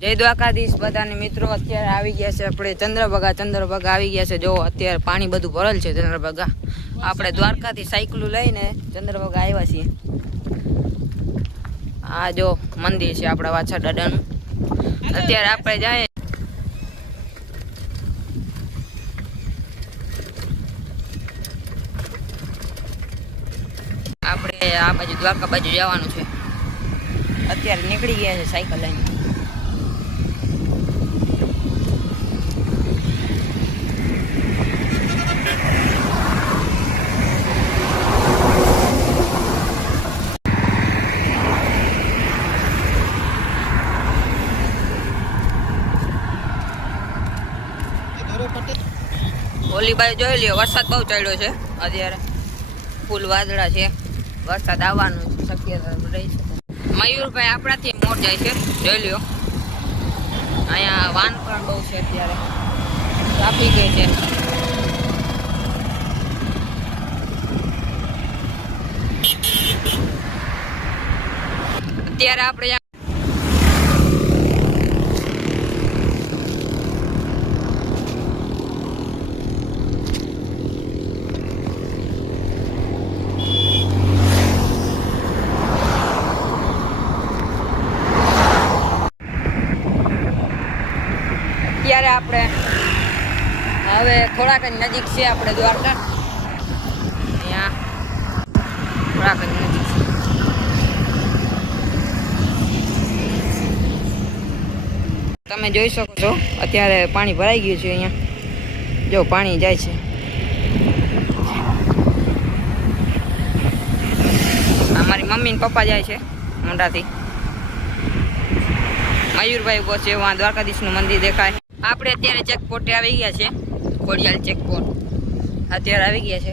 જય દ્વારકાધીશ બધાને મિત્રો, અત્યારે આવી ગયા છે આપણે ચંદ્રભાગા આવી ગયા છે। જો અત્યારે પાણી બધું ભરેલ છે ચંદ્રભાગા। આપણે દ્વારકાથી સાયકલ લઈને ચંદ્રભાગા આવ્યા છીએ। આ જો મંદિર છે આપણા વાછા દાદાનું। અત્યારે આપણે જાય આપણે આ બાજુ દ્વારકા બાજુ જવાનું છે। અત્યારે નીકળી ગયા છે સાયકલ લઈને। ઓલી બાજુ જોઈ લ્યો, વરસાદ બહુ ચડ્યો છે અત્યારે, ફૂલ વાદળા છે, વરસાદ આવવાનું શક્યતા રહી છે। મયુરભાઈ આપણાથી મોર જાય છે, જોઈ લ્યો। અહીંયા વાન પણ બહુ છે, અત્યારે ટ્રાફિક છે। અત્યારે આપણે હવે થોડાક નજીક છે આપણે દ્વારકા, અહીંયા થોડાક નજીક છે। તમે જોઈ શકો છો અત્યારે પાણી ભરાઈ ગયું છે અહીંયા, જો પાણી જાય છે। અમારી મમ્મી ને પપ્પા જાય છે મોઢાથી। મયુરભાઈ ઉભો છે, વहाँ દ્વારકાધીશનું મંદિર દેખાય। આપણે અત્યારે ચેકપોસ્ટે આવી ગયા છે, ખોડિયાલ ચેકપોસ્ટ અત્યારે આવી ગયા છે।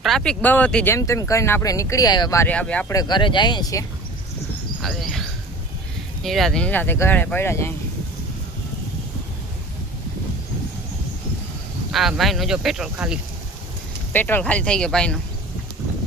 ટ્રાફિક બહુ હતી, જેમ તેમ કરીને આપણે નીકળી આવ્યા બારે। હવે આપણે ઘરે જઈએ છીએ, હવે નિરાતે ઘરે પડ્યા જાય। આ ભાઈનું જો પેટ્રોલ ખાલી થઈ ગયું ભાઈનું।